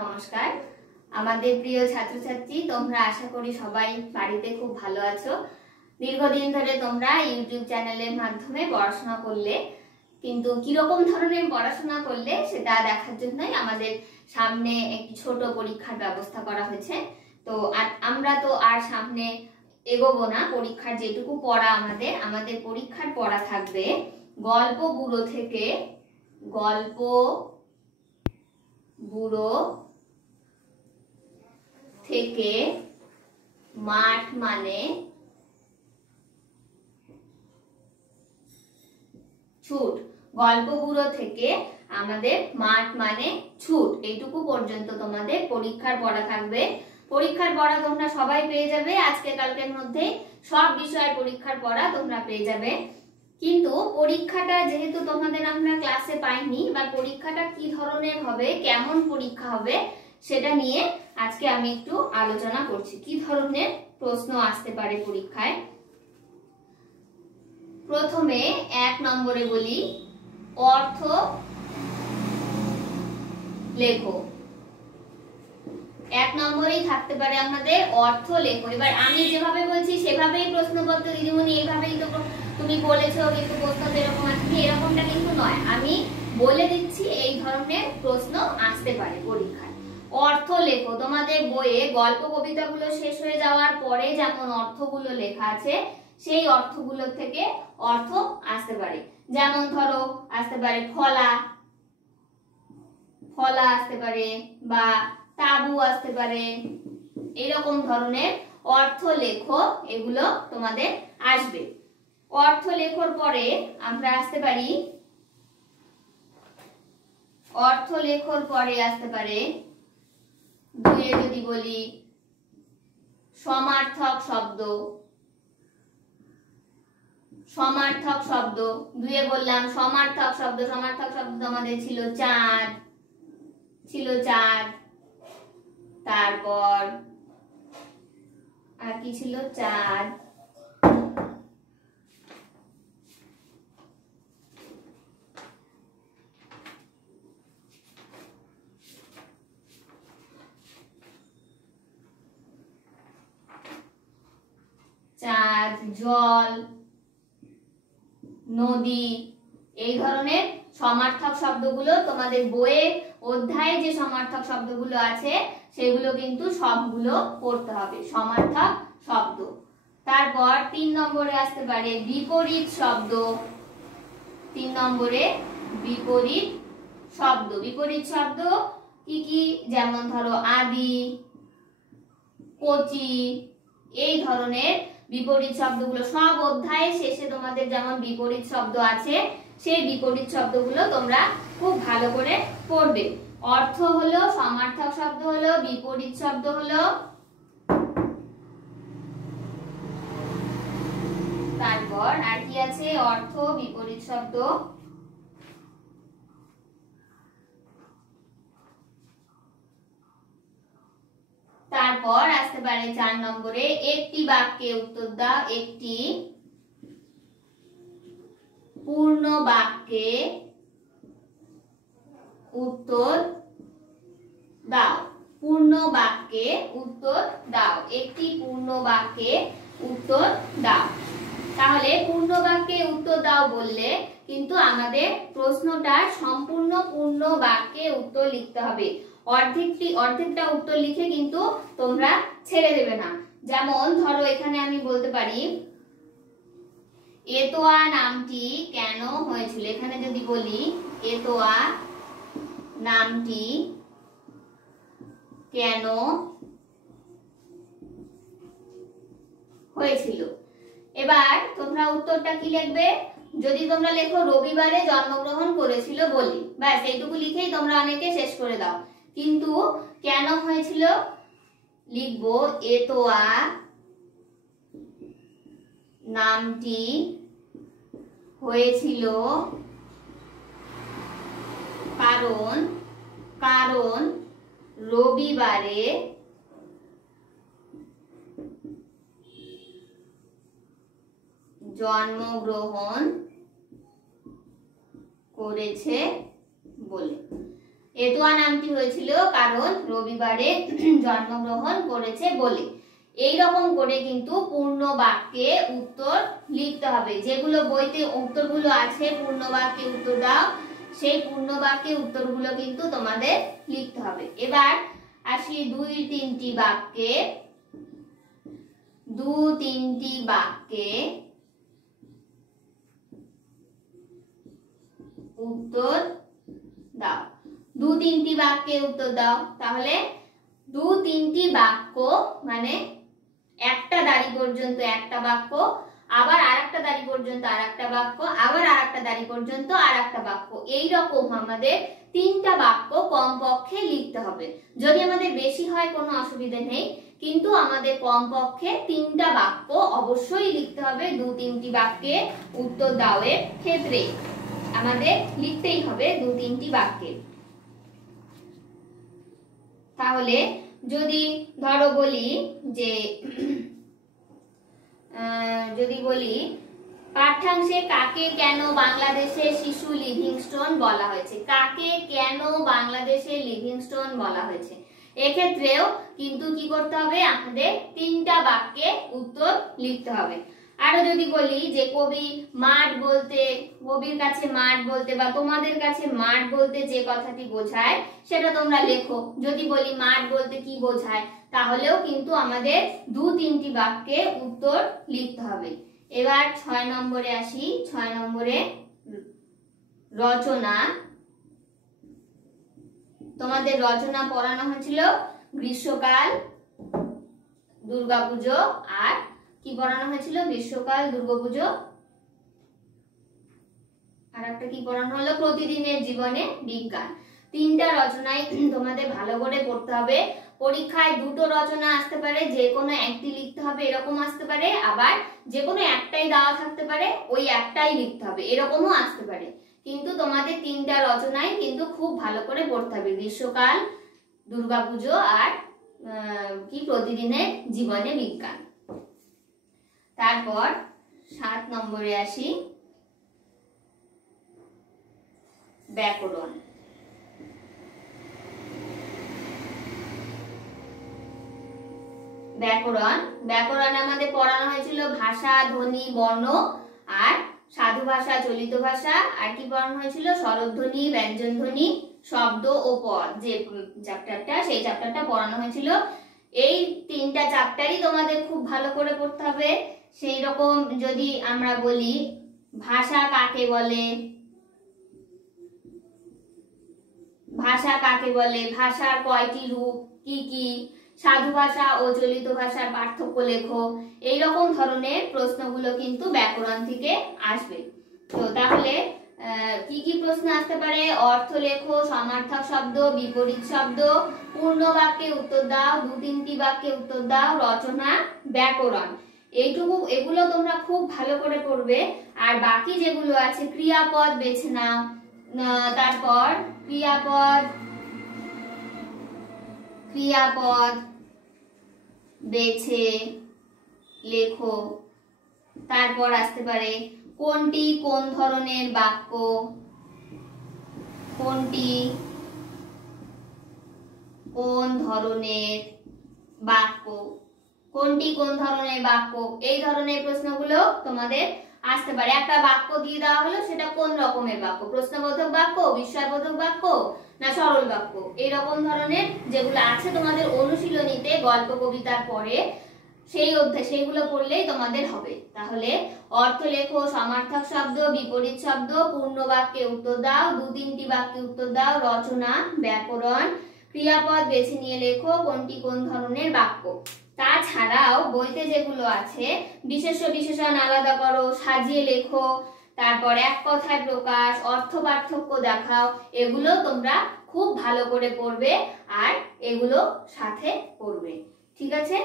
নমস্কার। আমাদের প্রিয় ছাত্রছাত্রী, তোমরা আশা করি সবাই বাড়িতে খুব ভালো আছো। দীর্ঘদিন ধরে তোমরা ইউটিউব চ্যানেলের মাধ্যমে পড়াশোনা করলে, কিন্তু কিরকম ধরনের পড়াশোনা করলে সেটা দেখার জন্যই আমাদের সামনে একটি ছোট পরীক্ষার ব্যবস্থা করা হয়েছে। তো আমরা তো আর সামনে এগোবো না। পরীক্ষার যেটুকু পড়া আমাদের পরীক্ষার পড়া থাকবে গল্প বুড়ো থেকে মাঠ মানে ছুট। গল্প বুড়ো থেকে আমাদের মাঠ মানে ছুট, এইটুকু পর্যন্ত তোমাদের পরীক্ষার পড়া থাকবে। পরীক্ষার পড়া তোমরা সবাই পেয়ে যাবে আজকে কালকের মধ্যে। সব বিষয়ের পরীক্ষার পড়া তোমরা পেয়ে যাবে। কিন্তু পরীক্ষাটা যেহেতু তোমাদের আমরা ক্লাসে পাইনি, বা পরীক্ষাটা কি ধরনের হবে, কেমন পরীক্ষা হবে, সেটা নিয়ে আজকে আমি একটু আলোচনা করছি। কি ধরনের প্রশ্ন আসতে পারে পরীক্ষায়। প্রথমে 1 নম্বরে বলি, অর্থ লেখো। 1 নম্বরেই থাকতে পারে আমাদের অর্থ লেখো। এবার আমি যেভাবে বলছি সেভাবেই প্রশ্নপত্র দিদিমণি এইভাবেই তো তুমি বলেছো, কিন্তু প্রশ্ন তো এরকম আসবে, এরকমটা কিন্তু নয়। আমি বলে দিচ্ছি এই ধরনের প্রশ্ন আসতে পারে পরীক্ষায়। অর্থ লেখো। তোমাদের বইয়ে গল্প কবিতাগুলো শেষ হয়ে যাওয়ার পরে যেমন অর্থগুলো লেখা আছে, সেই অর্থগুলো থেকে অর্থ আসতে পারে। যেমন ধরো আসতে পারে ফলা আসতে পারে, বা তাবু আসতে পারে। এরকম ধরনের অর্থ লেখো, এগুলো তোমাদের আসবে। অর্থ লেখোর পরে আমরা আসতে পারি, অর্থ লেখোর পরে আসতে পারে 2 যদি বলি সমার্থক শব্দ। সমার্থক শব্দ 2 বললাম সমার্থক শব্দ। সমার্থক শব্দ আমাদের ছিল চাঁদ, তারপর আর কি ছিল, চাঁদ, জল, নদী। এই ধরনের সমার্থক শব্দগুলো তোমাদের বইয়ে অধ্যায়ে যে সমার্থক শব্দগুলো আছে সেগুলো কিন্তু সবগুলো পড়তে হবে, সমার্থক শব্দ। তারপর 3 নম্বরে আসতে পারে বিপরীত শব্দ। 3 নম্বরে বিপরীত শব্দ। বিপরীত শব্দ কি কি, যেমন ধরো আদি, কচি, এই ধরনের বিপরীত শব্দগুলো সব অধ্যায়ের শেষে তোমাদের যেমন বিপরীত শব্দ আছে, সেই বিপরীত শব্দগুলো তোমরা খুব ভালো করে পড়বে। অর্থ হলো, সমার্থক শব্দ হলো, বিপরীত শব্দ হলো, তারপর আর কি আছে, অর্থ, বিপরীত শব্দ, তারপর আসতে পারে 4 নম্বরে একটি বাক্যে উত্তর দাও। একটি পূর্ণ বাক্যে উত্তর দাও। পূর্ণ বাক্যে উত্তর দাও। একটি পূর্ণ বাক্যে উত্তর দাও। তাহলে পূর্ণ বাক্যে উত্তর দাও বললে কিন্তু আমাদের প্রশ্নটা সম্পূর্ণ পূর্ণ বাক্যে উত্তর লিখতে হবে। অর্ধেকটা উত্তর লিখে কিন্তু তোমরা ছেড়ে দেবে না। যেমন ধরো এখানে আমি বলতে পারি এতোয়া নামটি কেন হয়েছিল। এখানে যদি বলি এতোয়া নামটি কেন হয়েছিল। এবার তোমরা উত্তরটা কি লিখবে। যদি তোমরা লেখো রবিবারে জন্মগ্রহণ করেছিল বলি, ব্যাস এইটুকু লিখেই তোমরা অনেকে শেষ করে দাও। কিন্তু কেন হয়েছিল লিখবো এতোয়া নামটি হয়েছিল কারণ রবিবারে জন্মগ্রহণ করেছে বলে। এতুয়া নামটি হয়েছিল কারণ রবিবারে জন্মগ্রহণ করেছে বলে। এই রকম করে কিন্তু পূর্ণ বাক্যে উত্তর লিখতে হবে। যেগুলো বইতে উত্তরগুলো আছে পূর্ণ বাক্যে উত্তর দাও, সেই পূর্ণ বাক্যে উত্তরগুলো কিন্তু তোমাদের লিখতে হবে। এবার আসি দুই তিনটি বাক্যে উত্তর দাও। দু তিনটি বাক্যে উত্তর দাও। তাহলে দু তিনটি বাক্য মানে একটা দাড়ি পর্যন্ত একটা বাক্য, আবার আরেকটা দাড়ি পর্যন্ত আরেকটা বাক্য, আবার আরেকটা দাড়ি পর্যন্ত আরেকটা বাক্য। এইরকম আমাদের তিনটা বাক্য কমপক্ষে লিখতে হবে। যদি আমাদের বেশি হয় কোনো অসুবিধা নেই, কিন্তু আমাদের কমপক্ষে তিনটা বাক্য অবশ্যই লিখতে হবে। দু তিনটি বাক্যে উত্তর দাও এর ক্ষেত্রে আমাদের লিখতেই হবে দু তিনটি বাক্যে। তাহলে যদি ধরো বলি যে পাঠ্যাংশে কাকে কেন বাংলাদেশে শিশু লিভিংস্টোন বলা হয়েছে, কাকে কেন বাংলাদেশে লিভিংস্টোন বলা হয়েছে, এক্ষেত্রেও কিন্তু কি করতে হবে, আমাদের তিনটা বাক্যে উত্তর লিখতে হবে। আরো যদি বলি যে কবির কাছে মাঠ বলতে বা তোমাদের কাছে মাঠ বলতে যে কথাটি বোঝায় সেটা তোমরা লেখো। যদি বলি মাঠ বলতে কি বোঝায়, তাহলেও কিন্তু আমাদের দু তিনটি বাক্যে উত্তর লিখতে হবে। এবার 6 নম্বরে আসি। 6 নম্বরে রচনা। তোমাদের রচনা পড়ানো হয়েছিল গ্রীষ্মকাল, দুর্গাপুজো, আর কি পড়ানো হয়েছিল, গ্রীষ্মকাল, দুর্গাপুজো, আর একটা কি পড়ানো হলো, প্রতিদিনের জীবনে বিজ্ঞান। তিনটা রচনাই তোমাদের ভালো করে পড়তে হবে। পরীক্ষায় দুটো রচনা আসতে পারে, যে কোনো একটি লিখতে হবে এরকম আসতে পারে, আবার যে কোনো একটাই দেওয়া থাকতে পারে ওই একটাই লিখতে হবে এরকমও আসতে পারে। কিন্তু তোমাদের তিনটা রচনাই কিন্তু খুব ভালো করে পড়তে হবে, গ্রীষ্মকাল, দুর্গাপুজো আর কি প্রতিদিনের জীবনে বিজ্ঞান। তারপর 7 নম্বরে আসি, ব্যাকরণ। ব্যাকরণ আমাদের পড়ানো হয়েছিল ভাষা, ধ্বনি, বর্ণ আর সাধু ভাষা, চলিত ভাষা, আর কি পড়ানো হয়েছিল, স্বরধ্বনি, ব্যঞ্জন ধ্বনি, শব্দ ও পদ, যে চ্যাপ্টারটা সেই চ্যাপ্টারটা পড়ানো হয়েছিল। এই তিনটা চ্যাপ্টারই তোমাদের খুব ভালো করে পড়তে হবে। সেই রকম যদি আমরা বলি ভাষা কাকে বলে, ভাষার কয়টি রূপ কি কি, সাধু ভাষা ও চলিত ভাষার পার্থক্য লেখো, এইরকম ধরনের প্রশ্নগুলো কিন্তু ব্যাকরণ থেকে আসবে। তো তাহলে কি কি প্রশ্ন আসতে পারে, অর্থ লেখো, সমার্থক শব্দ, বিপরীত শব্দ, পূর্ণ বাক্যে উত্তর দাও, দু তিনটি বাক্যে উত্তর দাও, রচনা, ব্যাকরণ। এগুলো তোমরা খুব ভালো করে পড়বে। আর বাকি যেগুলো আছে ক্রিয়াপদ বেছে নাও, তারপর ক্রিয়াপদ বেছে লেখো। তারপর আসতে পারে কোনটি কোন ধরনের বাক্য, কোনটি কোন ধরনের বাক্য, এই ধরনের প্রশ্নগুলো তোমাদের আসতে পারে। একটা বাক্য দিয়ে দেওয়া হলো, সেটা কোন রকমের বাক্য, প্রশ্নবোধক বাক্য, বিস্ময়বোধক বাক্য না সরল বাক্য, এইরকম ধরনের যেগুলো আছে তোমাদের অনুশীলনীতে গল্প কবিতার পরে সেই অধ্যায়, সেইগুলো পড়লেই তোমাদের হবে। তাহলে অর্থ লেখো, সমার্থক শব্দ, বিপরীত শব্দ, পূর্ণ বাক্যে উত্তর দাও, দু তিনটি বাক্যে উত্তর দাও, রচনা, ব্যাকরণ, ক্রিয়াপদ বেছে নিয়ে লেখো কোনটি কোন ধরনের বাক্য। তাছাড়াও বইতে যেগুলো আছে বিশেষ্য বিশেষণ আলাদা করো, সাজিয়ে লেখো, তারপর এক কথায় প্রকাশ, অর্থ পার্থক্য দেখাও, এগুলো তোমরা খুব ভালো করে পড়বে আর এগুলো সাথে পড়বে। ঠিক আছে?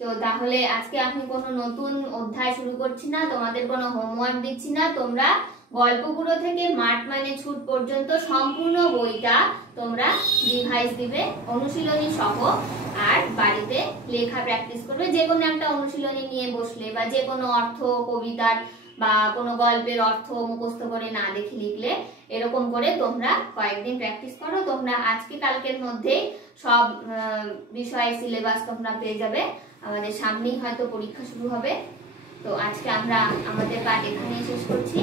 তো তাহলে আজকে আমি কোনো নতুন অধ্যায় শুরু করছি না, তোমাদের কোনো হোমওয়ার্ক দিচ্ছি না। তোমরা গল্পগুলো থেকে মাঠ মানে ছুট পর্যন্ত সম্পূর্ণ বইটা তোমরা রিভাইজ দিবে অনুশীলনী সহ, আর বাড়িতে লেখা প্র্যাকটিস করবে। যে কোনো একটা অনুশীলনী নিয়ে বসলে বা যে কোনো অর্থ কবিতার বা কোনো গল্পের অর্থ মুখস্থ করে না দেখে লিখলে। এরকম করে তোমরা কয়েকদিন প্র্যাকটিস করো। তোমরা আজকে কালকের মধ্যে সব বিষয়ের সিলেবাস তোমরা পেয়ে যাবে। আমাদের সামনেই হয়তো পরীক্ষা শুরু হবে। তো আজকে আমরা আমাদের পাঠ এখানেই শেষ করছি।